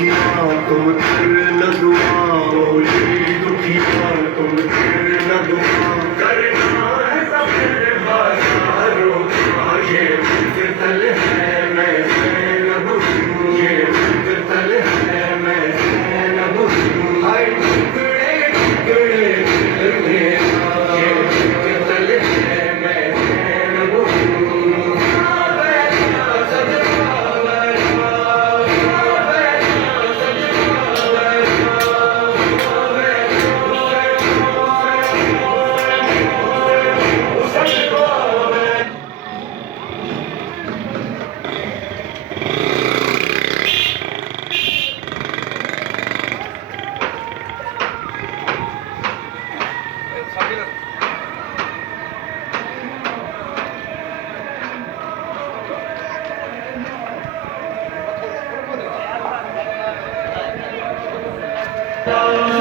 दुखिया तुम कर न दुआ, ये दुखिया तुम कर न दुआ। करना है सबके बाजारों का, ये मुकतल है मैं ज़ैनब हूँ, ये मुकतल है मैं ज़ैनब हूँ। हाय टुकड़े टुकड़े दिल मेरा, ये मुकतल है मैं ज़ैनब हूँ। Oh